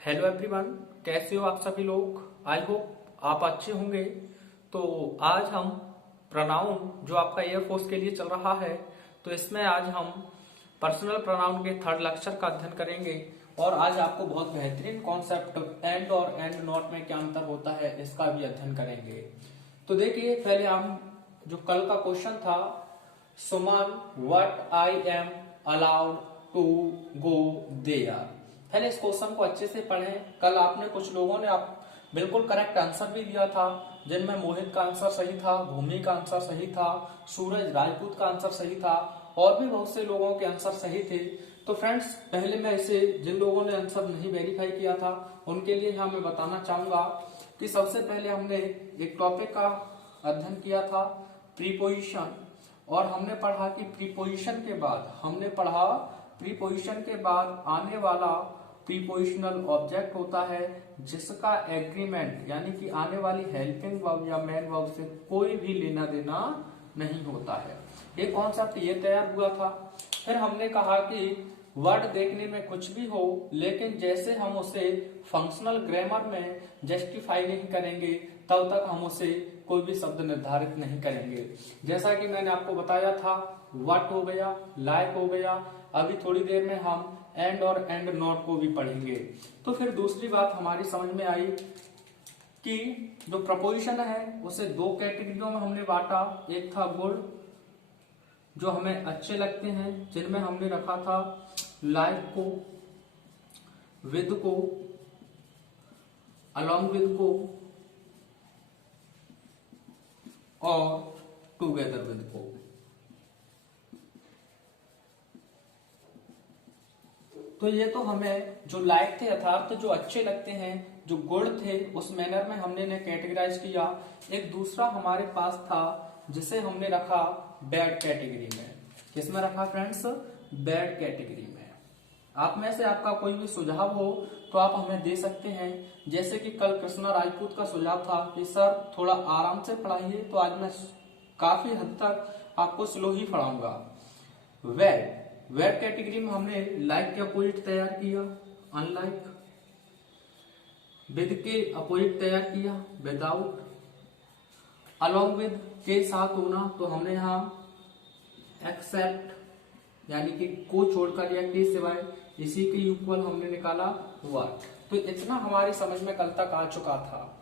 Hello everyone, कैसे हो आप सभी लोग। आई होप आप अच्छे होंगे। तो आज हम प्रोनाउन जो आपका एयरफोर्स के लिए चल रहा है, तो इसमें आज हम पर्सनल प्रोनाउन के थर्ड लेक्चर का अध्ययन करेंगे। और आज आपको बहुत बेहतरीन कॉन्सेप्ट एंड और एंड नॉट में क्या अंतर होता है इसका भी अध्ययन करेंगे। तो देखिए, पहले हम जो कल का क्वेश्चन था, Suman what I am allowed to go there. पहले इस क्वेश्चन को अच्छे से पढ़ें। कल आपने कुछ लोगों ने आप बिल्कुल करेक्ट आंसर भी दिया था, जिनमें मोहित का आंसर सही था, भूमि का आंसर सही था, सूरज राजपूत का आंसर सही था और भी बहुत से लोगों के आंसर सही थे। तो फ्रेंड्स, पहले मैं इसे जिन लोगों ने आंसर नहीं वेरीफाई किया था उनके लिए यहाँ मैं बताना चाहूंगा कि सबसे पहले हमने एक टॉपिक का अध्ययन किया था, प्रीपोजिशन। और हमने पढ़ा कि प्रीपोजिशन के बाद आने वाला प्रीपोजिशनल ऑब्जेक्ट होता है जिसका एग्रीमेंट यानी कि आने वाली हेल्पिंग वर्ब या मेन वर्ब से कोई भी लेना देना नहीं होता है। ये कॉन्सेप्ट ये तैयार हुआ था। फिर हमने कहा कि वर्ड देखने में कुछ भी हो, लेकिन जैसे हम उसे फंक्शनल ग्रामर में जस्टिफाई नहीं करेंगे तब तक हम उसे कोई भी शब्द निर्धारित नहीं करेंगे। जैसा कि मैंने आपको बताया था, व्हाट हो गया, लाइक हो गया। अभी थोड़ी देर में हम एंड और एंड नॉट को भी पढ़ेंगे। तो फिर दूसरी बात हमारी समझ में आई कि जो प्रपोजिशन है उसे दो कैटेगरियों में हमने बांटा। एक था गुड, जो हमें अच्छे लगते हैं, जिनमें हमने रखा था लाइक को, विद को, अलोंग विद को और टुगेदर विद को। तो ये तो हमें जो लाइक थे अर्थात जो अच्छे लगते हैं, जो गुड थे, उस मैनर में हमने इन्हें कैटेगराइज किया। एक दूसरा हमारे पास था जिसे हमने रखा बैड कैटेगरी में। किसमें रखा फ्रेंड्स? बैड कैटेगरी में। आप में से आपका कोई भी सुझाव हो तो आप हमें दे सकते हैं। जैसे कि कल कृष्णा राजपूत का सुझाव था कि सर थोड़ा आराम से पढ़ाइए, तो आज मैं काफी हद तक आपको स्लो ही पढ़ाऊंगा। वेड कैटेगरी में हमने लाइक के अपोजिट तैयार किया, अनलाइक। विद के अपोजिट तैयार किया, विदाउट। अलोंग विद के साथ होना, तो हमने यहाँ एक्सेप्ट यानी कि को छोड़कर या के सिवाय, इसी के इक्वल हमने निकाला व्हाट। तो इतना हमारी समझ में कल तक आ चुका था।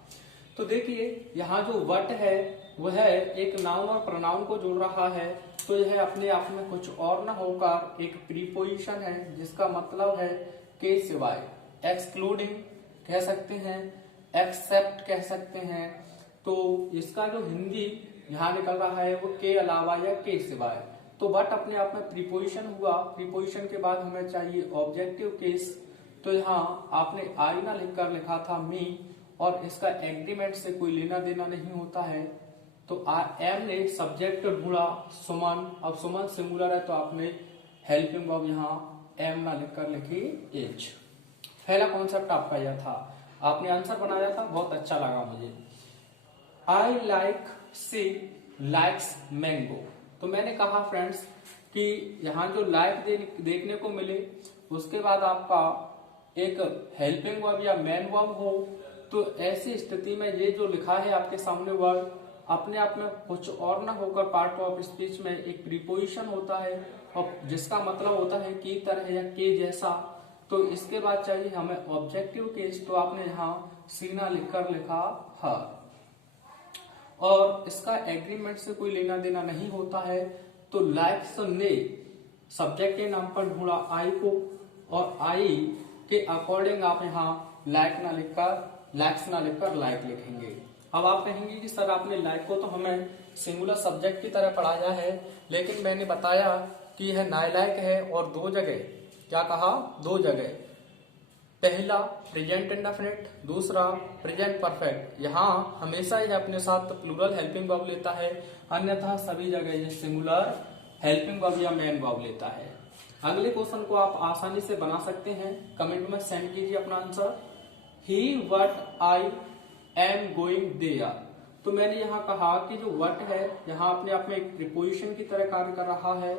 तो देखिए, यहाँ जो व्हाट है वह एक नाउन और प्रोनाउन को जोड़ रहा है। तो यह अपने आप में कुछ और न होकर एक प्रीपोजिशन है जिसका मतलब है के सिवाय। एक्सक्लूडिंग कह सकते हैं, एक्सेप्ट कह सकते हैं। तो इसका जो हिंदी यहाँ निकल रहा है वो के अलावा या के सिवाय। तो बट अपने आप में प्रीपोजिशन हुआ। प्रीपोजिशन के बाद हमें चाहिए ऑब्जेक्टिव केस। तो यहाँ आपने आई ना लिखकर लिखा था मी, और इसका एग्रीमेंट से कोई लेना देना नहीं होता है। तो एम ने सब्जेक्ट ढूंढा सुमन। अब सुमन सिंगुलर है तो आपने हेल्पिंग वर्ब यहाँ एम ना लिखकर लिखी एच। पहला कॉन्सेप्ट आपका यह था, आपने आंसर बनाया था, बहुत अच्छा लगा मुझे। I like she likes mango. तो मैंने कहा फ्रेंड्स कि यहाँ जो लाइक देखने को मिले, उसके बाद आपका एक हेल्पिंग वर्ब या मेन वर्ब हो, तो ऐसी स्थिति में ये जो लिखा है आपके सामने वर्ड अपने आप में कुछ और ना होकर पार्ट ऑफ स्पीच में एक प्रीपोजिशन होता है, और जिसका मतलब होता है की तरह या के जैसा। तो इसके बाद चाहिए हमें ऑब्जेक्टिव केस। तो आपने यहाँ सीना लिखकर लिखा हर, और इसका एग्रीमेंट से कोई लेना देना नहीं होता है। तो लाइक्स ने सब्जेक्ट के नाम पर ढूंढा आई को, और आई के अकॉर्डिंग आप यहाँ लाइक ना लिखकर लाइक लिखेंगे। अब आप कहेंगे कि सर आपने लाइक को तो हमें सिंगुलर सब्जेक्ट की तरह पढ़ाया है, लेकिन मैंने बताया कि यह नालायक है। और दो जगह क्या कहा? दो जगह, पहला प्रेजेंट इंडेफिनिट, दूसरा प्रेजेंट परफेक्ट। यहाँ हमेशा यह अपने साथ प्लूरल हेल्पिंग वर्ब लेता है, अन्यथा सभी जगह यह सिंगुलर हेल्पिंग वर्ब या मेन वर्ब लेता है। अगले क्वेश्चन को आप आसानी से बना सकते हैं। कमेंट में सेंड कीजिए अपना answer. He what I am going there. तो मैंने यहाँ कहा कि जो व्हाट है यहाँ अपने आप में एक प्रीपोजिशन की तरह कार्य कर रहा है।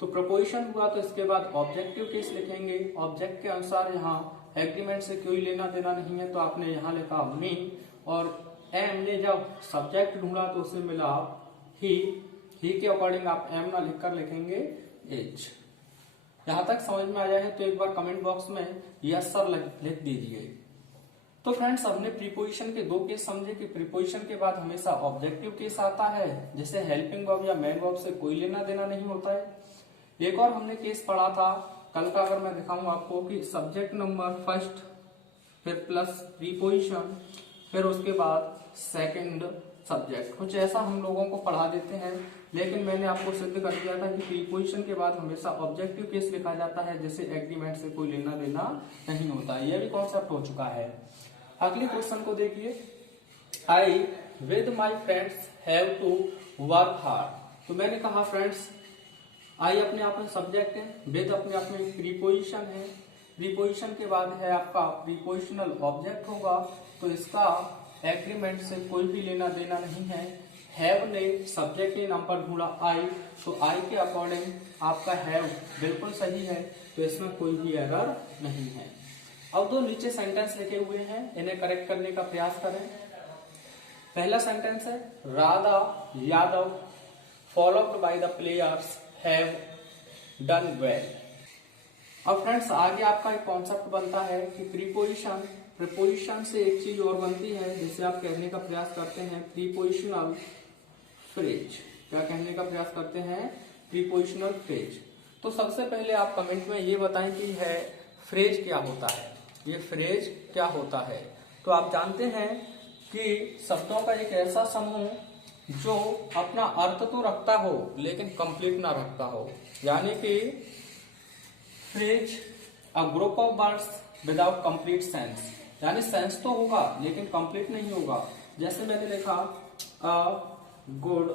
तो प्रपोजिशन हुआ तो इसके बाद ऑब्जेक्टिव केस लिखेंगे। ऑब्जेक्ट के अनुसार यहाँ एग्रीमेंट से कोई लेना देना नहीं है तो आपने यहाँ लिखा मी, और एम ने जब सब्जेक्ट ढूंढा तो उसे मिला ही के अकॉर्डिंग आप एम ना लिखकर लिखेंगे एच। यहां तक समझ में आया है तो एक बार कमेंट बॉक्स में यस सर लिख दीजिए। तो फ्रेंड्स हमने प्रीपोजिशन के दो केस समझे कि प्रीपोजिशन के बाद हमेशा ऑब्जेक्टिव केस आता है, जैसे हेल्पिंग वर्ब या मेन वर्ब से कोई लेना देना नहीं होता है। एक और हमने केस पढ़ा था कल का, अगर मैं दिखाऊं आपको, कि सब्जेक्ट नंबर फर्स्ट, फिर प्लस प्रीपोजिशन, फिर उसके बाद सेकंड सब्जेक्ट। कुछ ऐसा हम लोगों को पढ़ा देते हैं, लेकिन मैंने आपको सिद्ध कर दिया था कि प्रीपोजिशन के बाद हमेशा ऑब्जेक्टिव केस लिखा जाता है, जैसे एग्रीमेंट से कोई लेना देना नहीं होता। यह भी कॉन्सेप्ट हो चुका है। अगले क्वेश्चन को देखिए, I with my friends have to work hard. तो मैंने कहा फ्रेंड्स, आई अपने आप में सब्जेक्ट है, विद अपने आप में प्रीपोजिशन है, प्रीपोजिशन के बाद है आपका प्रीपोजिशनल ऑब्जेक्ट होगा, तो इसका एग्रीमेंट से कोई भी लेना देना नहीं है। हैव ने सब्जेक्ट के नाम पर ढूंढा आई, तो आई के अकॉर्डिंग आपका हैव बिल्कुल सही है, तो इसमें कोई भी एरर नहीं है। अब दो नीचे सेंटेंस लिखे हुए हैं, इन्हें करेक्ट करने का प्रयास करें। पहला सेंटेंस है Radha Yadav followed by the players have done well. अब फ्रेंड्स आगे आपका एक कॉन्सेप्ट बनता है कि प्रीपोजिशन से एक चीज और बनती है, जिसे आप कहने का प्रयास करते हैं प्रीपोजिशनल फ्रेज। क्या कहने का प्रयास करते हैं? Prepositional phrase. तो सबसे पहले आप कमेंट में ये बताएं कि है फ्रेज क्या होता है, ये फ्रेज क्या होता है। तो आप जानते हैं कि शब्दों का एक ऐसा समूह जो अपना अर्थ तो रखता हो लेकिन कंप्लीट ना रखता हो, यानी कि phrase a group of words without complete sense, यानी सेंस तो होगा लेकिन कंप्लीट नहीं होगा। जैसे मैंने लिखा अ गुड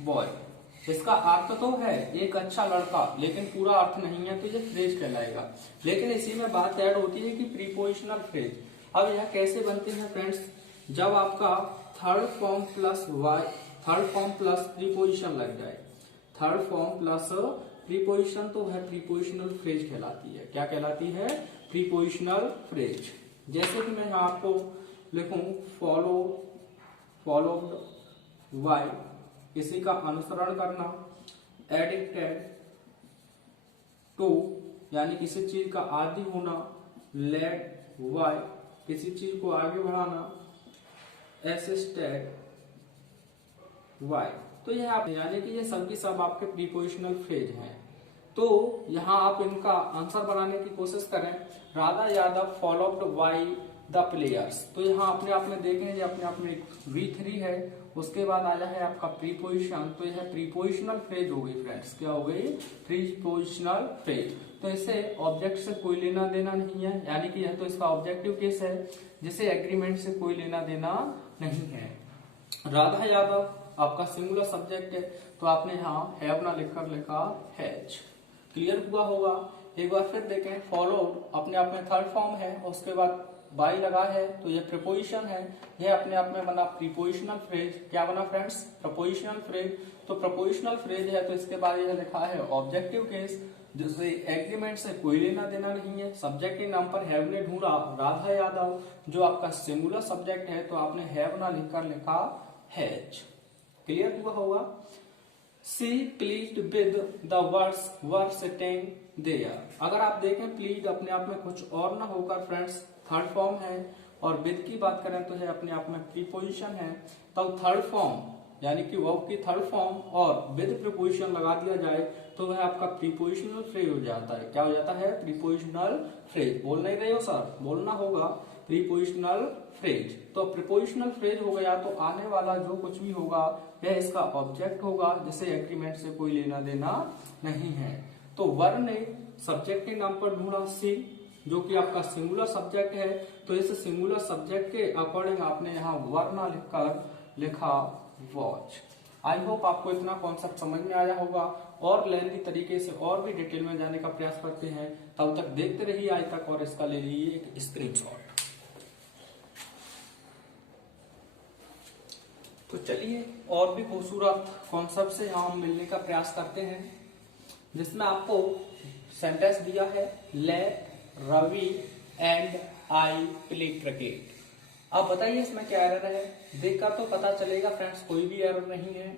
बॉय, इसका अर्थ तो है एक अच्छा लड़का, लेकिन पूरा अर्थ नहीं है, तो ये फ्रेज कहलाएगा। लेकिन इसी में बात ऐड होती है कि प्रीपोजिशनल फ्रेज। अब यह कैसे बनती है फ्रेंड्स? जब आपका थर्ड फॉर्म प्लस प्रीपोजिशन लग जाए, थर्ड फॉर्म प्लस प्रीपोजिशन, तो वह प्रीपोजिशनल फ्रेज कहलाती है। क्या कहलाती है? Prepositional phrase. जैसे कि मैं यहाँ आपको लिखूं फॉलोड बाय, किसी का अनुसरण करना, एडिक्टेड टू यानी किसी चीज का आदि होना, लेड बाय किसी चीज को आगे बढ़ाना, असिस्टेड बाय। तो यह आप यानी कि ये सब की सब आपके प्रीपोजिशनल फ्रेज हैं। तो यहाँ आप इनका आंसर बनाने की कोशिश करें। Radha Yadav followed by the players, तो यहाँ अपने आप में देखें, ये अपने आप में एक V3 है, उसके बाद आया है आपका प्रीपोजिशन, तो यह प्रीपोजिशनल फ्रेज हो गई फ्रेंड्स। क्या हो गई? Prepositional phrase. तो इसे ऑब्जेक्ट से कोई लेना देना नहीं है, यानी कि यह तो इसका ऑब्जेक्टिव केस है, जिसे एग्रीमेंट से कोई लेना देना नहीं है। राधा यादव आपका सिंगुलर सब्जेक्ट है, तो आपने यहाँ हैव ना लिखकर लिखा हैज। क्लियर हुआ होगा? एक बार फिर देखें, फॉलोड अपने आप में थर्ड फॉर्म है, उसके बाद बाई लगा है, तो ये प्रीपोजिशन है, यह अपने आप में बना प्रीपोजिशनल फ्रेज। क्या बना फ्रेंड्स? Prepositional phrase. तो प्रपोजिशनल फ्रेज है, तो इसके बाद यह लिखा है ऑब्जेक्टिव केस, जिससे एग्रीमेंट से कोई लेना देना नहीं है। सब्जेक्ट के नाम पर हैव ने ढूंढा राधा यादव, जो आपका सिंगुलर सब्जेक्ट है, तो आपने हैव ना लिखकर लिखा हैज। क्लियर हुआ होगा? She pleased with the words were sitting there। अगर आप देखें प्लीज अपने आप में कुछ और ना होकर फ्रेंड्स थर्ड फॉर्म है, और विद की बात करें तो है अपने आप में प्रीपोजिशन है, तब थर्ड फॉर्म यानी कि वर्ब की थर्ड फॉर्म और विद प्रीपोजिशन लगा दिया जाए तो वह आपका प्रीपोजिशनल फ्रेज हो जाता है। क्या हो जाता है? Prepositional phrase. बोल नहीं रहे हो सर? बोलना होगा प्रीपोजिशनल फ्रेज। तो प्रीपोजिशनल फ्रेज हो गया, तो आने वाला जो कुछ भी होगा वह इसका ऑब्जेक्ट होगा, जिसे एग्रीमेंट से कोई लेना देना नहीं है। तो वर ने सब्जेक्ट के नाम पर ढूंढा सी, जो कि आपका सिंगुलर सब्जेक्ट है, तो इस सिंगुलर सब्जेक्ट के अकॉर्डिंग आपने यहाँ वर ना लिखकर लिखा वॉच। आई होप आपको इतना कॉन्सेप्ट समझ में आया होगा, और लेंथी तरीके से और भी डिटेल में जाने का प्रयास करते हैं। तब तक देखते रहिए आज तक, और इसका ले लीजिए एक स्क्रीनशॉट। तो चलिए और भी खूबसूरत कॉन्सेप्ट से हम मिलने का प्रयास करते हैं, जिसमें आपको सेंटेंस दिया है, let Ravi and I play cricket. अब बताइए इसमें क्या एरर है, देखकर तो पता चलेगा फ्रेंड्स कोई भी एरर नहीं है।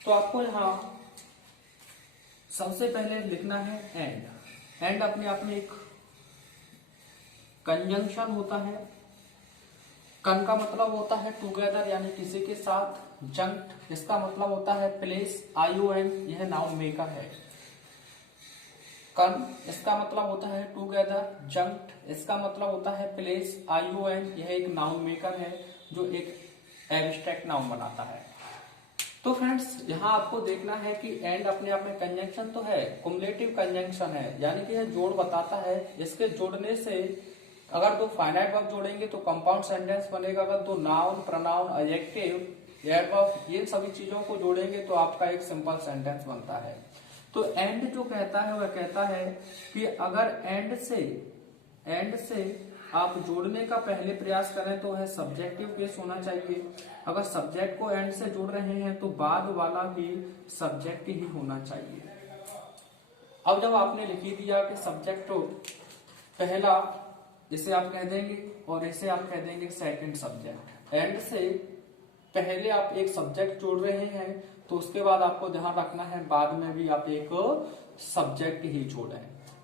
तो आपको यहाँ सबसे पहले लिखना है एंड। एंड अपने आप में एक कंजंक्शन होता है। कन का मतलब होता है टुगेदर यानी किसी के साथ। जंक्ट इसका मतलब होता है प्लेस, ION यह नाउन मेकर है। कन इसका मतलब होता है टुगेदर। जंक्ट इसका मतलब होता है प्लेस, ION यह एक नाउन मेकर है जो एक एब्स्ट्रैक्ट नाउन बनाता है। तो फ्रेंड्स यहाँ आपको देखना है कि एंड अपने आप में कंजंक्शन तो है, कुमुलेटिव कंजंक्शन है, यानी कि यह जोड़ बताता है। इसके जोड़ने से अगर दो फाइनाइट वर्ब जोड़ेंगे तो कंपाउंड सेंटेंस बनेगा। अगर दो नाउन, प्रोनाउन, एडजेक्टिव, एडवर्ब ये सभी चीजों को जोड़ेंगे तो आपका एक सिंपल सेंटेंस बनता है। तो एंड जो कहता है वह कहता है कि अगर एंड से आप जोड़ने का पहले प्रयास करें तो वह सब्जेक्टिव केस होना चाहिए। अगर सब्जेक्ट को एंड से जोड़ रहे हैं तो बाद वाला भी सब्जेक्ट ही होना चाहिए। अब जब आपने लिख दिया कि सब्जेक्ट तो पहला, इसे आप कह देंगे और इसे आप कह देंगे सेकंड सब्जेक्ट। एंड से पहले आप एक सब्जेक्ट जोड़ रहे हैं तो उसके बाद आपको ध्यान रखना है बाद में भी आप एक सब्जेक्ट ही जोड़ें।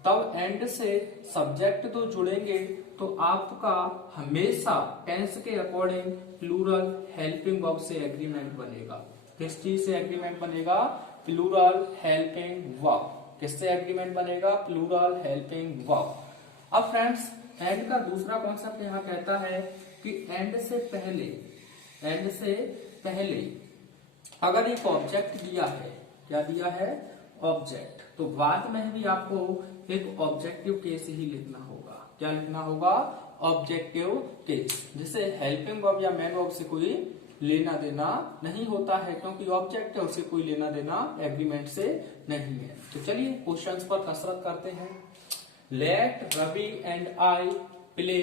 तब एंड से सब्जेक्ट तो जुड़ेंगे तो आपका हमेशा टेंस के अकॉर्डिंग प्लूरल हेल्पिंग वर्ब से एग्रीमेंट बनेगा। किस चीज से एग्रीमेंट बनेगा? Plural helping verb. किससे एग्रीमेंट बनेगा? Plural helping verb. अब फ्रेंड्स एंड का दूसरा कॉन्सेप्ट यहाँ कहता है कि एंड से पहले अगर एक ऑब्जेक्ट दिया है, क्या दिया है? ऑब्जेक्ट, तो बाद में भी आपको एक ऑब्जेक्टिव केस ही लिखना होगा। क्या लिखना होगा? ऑब्जेक्टिव केस, जिसे हेल्पिंग वर्ब या मेन वर्ब से कोई लेना देना नहीं होता है, क्योंकि ऑब्जेक्ट है उसे कोई लेना देना एग्रीमेंट से नहीं है। तो चलिए क्वेश्चंस पर कसरत करते हैं। Let Ravi and I play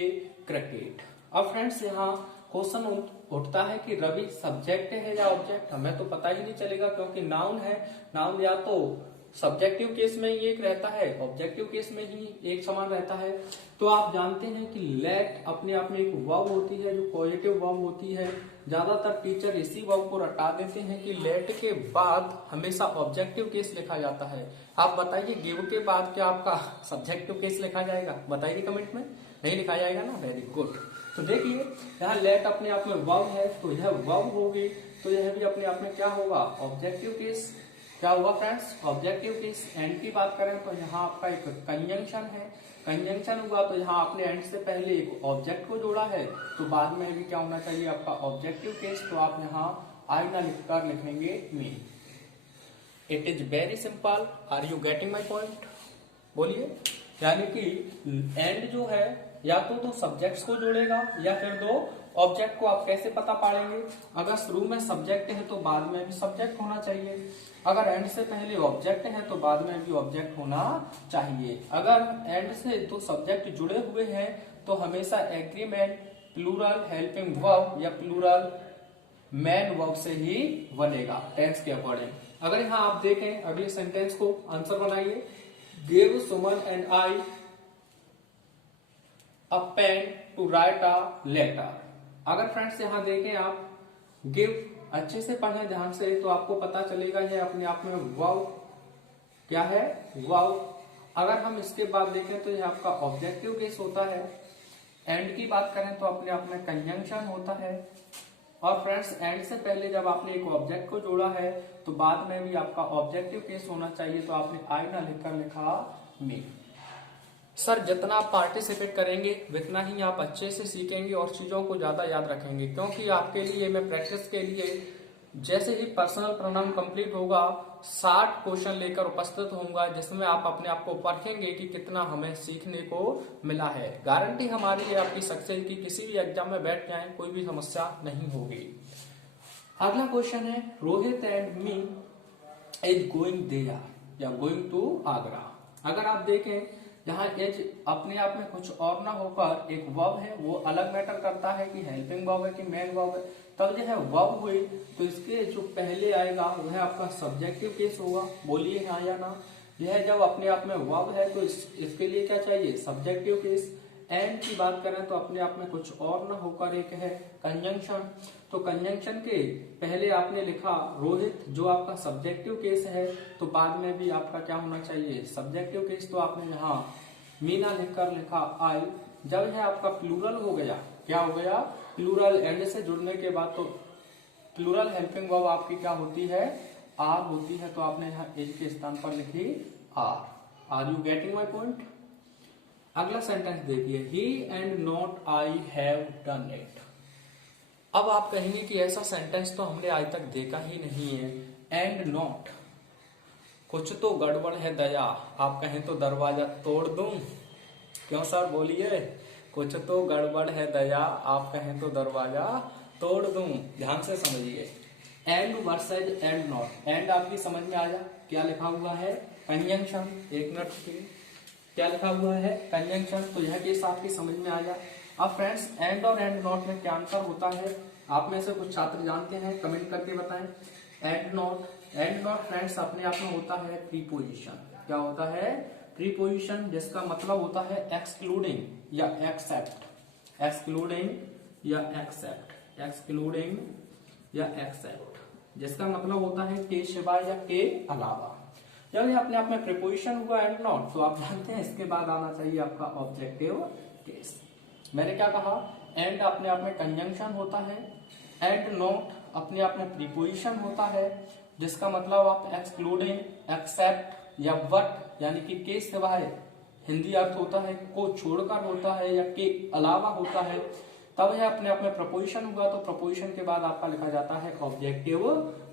cricket. अब फ्रेंड्स यहाँ क्वेश्चन उठता है कि रवि सब्जेक्ट है या ऑब्जेक्ट। हमें तो पता ही नहीं चलेगा क्योंकि नाउन है। नाउन या तो सब्जेक्टिव केस में ही एक रहता है, ऑब्जेक्टिव केस में ही एक समान रहता है। तो आप जानते हैं कि लेट अपने आप में एक वर्ब होती है जो पॉजिटिव वर्ब होती है। ज्यादातर टीचर इसी वर्ब को रटा देते हैं कि लेट के बाद हमेशा ऑब्जेक्टिव केस लिखा जाता है। आप बताइए गिव के बाद क्या आपका सब्जेक्टिव केस लिखा जाएगा? बताइए कमेंट में। नहीं लिखा जाएगा ना? Very good. तो देखिए यहाँ लेट अपने आप में वर्ब है तो यह वर्ब होगी, तो यह भी अपने आप में क्या होगा? Objective case. क्या हुआ फ्रेंड्स? Objective case. एंड की बात करें तो यहाँ आपका एक कंजंक्शन है। कंजंक्शन हुआ तो यहाँ आपने एंड से पहले एक ऑब्जेक्ट को जोड़ा है तो बाद में भी क्या होना चाहिए? आपका ऑब्जेक्टिव केस। तो आप यहाँ आई ना लिखकर लिखेंगे me. It is very simple. Are you getting my point? बोलिए। यानी कि एंड जो है या तो सब्जेक्ट्स को जोड़ेगा या फिर दो ऑब्जेक्ट को। आप कैसे पता पाड़ेंगे? अगर शुरू में सब्जेक्ट है तो बाद में भी सब्जेक्ट होना चाहिए। अगर एंड से पहले ऑब्जेक्ट है तो बाद में भी ऑब्जेक्ट होना चाहिए। अगर एंड से दो सब्जेक्ट जुड़े हुए हैं तो हमेशा एग्रीमेंट प्लूरल हेल्पिंग वर्ब या प्लूरल मेन वर्ब से ही बनेगा टेंस के अकॉर्डिंग। अगर यहाँ आप देखें अगले सेंटेंस को, आंसर बनाइए। Give Suman and I a pen to write a letter. अगर फ्रेंड्स यहाँ देखें आप गिव अच्छे से पढ़ें ध्यान से तो आपको पता चलेगा ये अपने आप में वर्ब क्या है? वर्ब। अगर हम इसके बाद देखें तो यह आपका ऑब्जेक्टिव केस होता है। एंड की बात करें तो अपने आप में कंजंक्शन होता है। और फ्रेंड्स एंड से पहले जब आपने एक ऑब्जेक्ट को जोड़ा है तो बाद में भी आपका ऑब्जेक्टिव केस होना चाहिए। तो आपने आई ना लिखकर लिखा मी। सर जितना आप पार्टिसिपेट करेंगे उतना ही आप अच्छे से सीखेंगे और चीजों को ज्यादा याद रखेंगे, क्योंकि आपके लिए मैं प्रैक्टिस के लिए जैसे ही पर्सनल प्रोनाउन कंप्लीट होगा 60 क्वेश्चन लेकर उपस्थित होऊंगा, जिसमें आप अपने आप को परखेंगे कि कितना हमें सीखने को मिला है। गारंटी हमारी है आपकी सक्सेस की। किसी भी एग्जाम में बैठ जाए कोई भी समस्या नहीं होगी। अगला क्वेश्चन है Rohit and me is going there या गोइंग टू आगरा। अगर आप देखें जहाँ एज अपने आप में कुछ और ना होकर एक वर्ब है, वो अलग मैटर करता है कि हेल्पिंग वर्ब है कि मेन वर्ब है। तब जो है वर्ब हुई तो इसके जो पहले आएगा वह आपका सब्जेक्टिव केस होगा। बोलिए हाँ या ना। यह जब अपने आप में वर्ब है तो इसके लिए क्या चाहिए? Subjective case. एंड की बात करें तो अपने आप में कुछ और ना होकर एक है कंजंक्शन। तो कंजंक्शन के पहले आपने लिखा रोहित, जो आपका सब्जेक्टिव केस है, तो बाद में भी आपका क्या होना चाहिए सब्जेक्टिव केस। तो आपने यहाँ मीना लिखकर लिखा आई। जब है आपका प्लूरल हो गया, क्या हो गया प्लूरल, एंड से जुड़ने के बाद तो प्लूरल हेल्पिंग वर्ब आपकी क्या होती है आर होती है। तो आपने यहाँ एज के स्थान पर लिखी are you getting my point. अगला सेंटेंस देखिए, he and not I have done it. अब आप कहेंगे कि ऐसा सेंटेंस तो हमने आज तक देखा ही नहीं है, एंड नॉट, कुछ तो गड़बड़ है दया। आप कहें तो दरवाजा तोड़ दूं, क्यों सर बोलिए, कुछ तो गड़बड़ है दया, आप कहें तो दरवाजा तोड़ दूं। ध्यान से समझिए, and versus and not. And आपकी समझ में आया, क्या लिखा हुआ है कंजंक्शन। एक मिनट के क्या लिखा हुआ है कंजंक्शन, तो यह केस आपकी समझ में आया। अब फ्रेंड्स एंड और एंड नॉट में क्या अंतर होता है, आप में से कुछ छात्र जानते हैं, कमेंट करके बताएं। एंड नॉट फ्रेंड्स अपने आप में होता है प्रीपोजिशन। क्या होता है प्रीपोजिशन, जिसका मतलब होता है एक्सक्लूडिंग या एक्सेप्ट, एक्सक्लूडिंग या एक्सेप्ट, एक्सक्लूडिंग या एक्सेप्ट, जिसका मतलब होता है के सिवाय या के अलावा। जब ये अपने आप में प्रीपोजिशन हुआ एंड नॉट, तो आप जानते हैं इसके बाद आना चाहिए आपका ऑब्जेक्टिव केस। मैंने क्या कहा, एंड अपने आप में कंजंक्शन होता है, एंड नॉट अपने आप में प्रीपोजिशन होता है, जिसका मतलब आप एक्सक्लूडिंग, एक्सेप्ट या वट यानी कि के सिवाय, हिंदी अर्थ होता है को छोड़कर होता है या के अलावा होता है। तब यह अपने आप में प्रपोजिशन हुआ, तो प्रपोजिशन के बाद आपका लिखा जाता है ऑब्जेक्टिव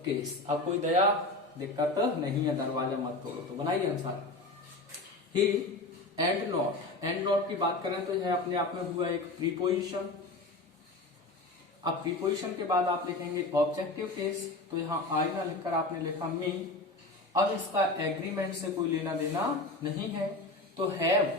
केस। अब कोई दया दिक्कत नहीं है, दरवाजा मत तोड़ो, तो बनाइए अनुसार। ही एंड नॉट की बात करें तो यह अपने आप में हुआ एक प्रीपोजिशन। अब प्रीपोजिशन के बाद आप लिखेंगे ऑब्जेक्टिव केस, तो यहाँ आई ना लिखकर आपने लिखा मी। अब इसका एग्रीमेंट से कोई लेना देना नहीं है, तो हैव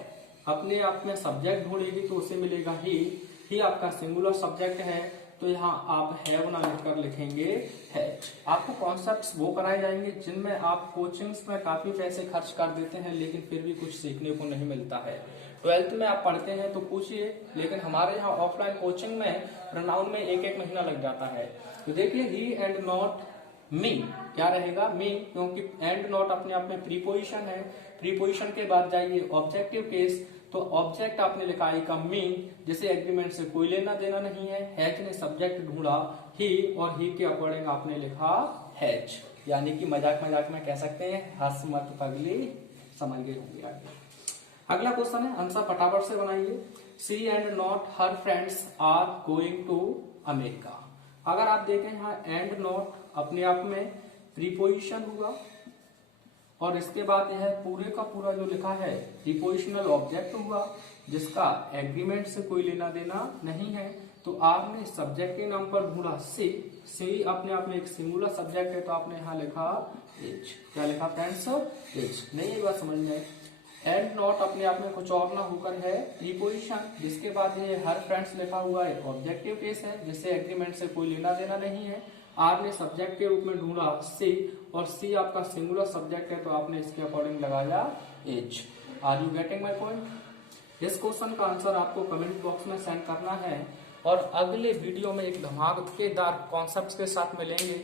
अपने आप में सब्जेक्ट ढूंढेगी तो उसे मिलेगा ही आपका सिंगुलर सब्जेक्ट है, तो यहाँ आप हैव ना लिखकर लिखेंगे हैज। आपको कॉन्सेप्ट्स वो कराए जाएंगे जिनमें आप कोचिंग्स में काफी पैसे खर्च कर देते हैं, लेकिन फिर भी कुछ सीखने को नहीं मिलता है। 12th में आप पढ़ते हैं तो पूछिए, लेकिन हमारे यहाँ ऑफलाइन कोचिंग में प्रोनाउन में एक महीना लग जाता है। तो देखिए ही एंड नॉट मी, क्या रहेगा मी, क्योंकि एंड नॉट अपने आप में प्रीपोजिशन है। प्रीपोजिशन के बाद जाइए ऑब्जेक्टिव केस, तो ऑब्जेक्ट आपने लिखा आई का मी, जिसे एग्रीमेंट से कोई लेना देना नहीं है। हैज ने सब्जेक्ट ढूंढा ही, और ही के अकॉर्डिंग आपने लिखा हैज, यानी कि मजाक में कह सकते हैं हंस मत पगली, समझ गए होंगे आगे। अगला क्वेश्चन है, आंसर फटाफट से बनाइए। She and not her friends are going to America. अगर आप देखें यहाँ एंड नॉट अपने आप में प्रीपोजिशन हुआ, और इसके बाद यह पूरे का पूरा जो लिखा है प्रीपोजिशनल ऑब्जेक्ट हुआ, जिसका एग्रीमेंट से कोई लेना देना नहीं है। तो आपने सब्जेक्ट के नाम पर ढूंढा सी अपने आप में एक सिंगुलर सब्जेक्ट है, तो आपने यहाँ लिखा एज। क्या लिखा फ्रेंड्स एज। नहीं ये बात समझ में। एंड नॉट अपने आप में कुछ और ना होकर है प्रीपोजिशन, जिसके बाद ये हर फ्रेंड्स लिखा हुआ है ऑब्जेक्टिव केस है, जिससे एग्रीमेंट से कोई लेना देना नहीं है। आर ने सब्जेक्ट के रूप में ढूंढा सी, और सी आपका सिंगुलर सब्जेक्ट है, तो आपने इसके अकॉर्डिंग लगाया as. Are you getting my point. इस क्वेश्चन का आंसर आपको कमेंट बॉक्स में सेंड करना है, और अगले वीडियो में एक धमाकेदार कॉन्सेप्ट के साथ मिलेंगे।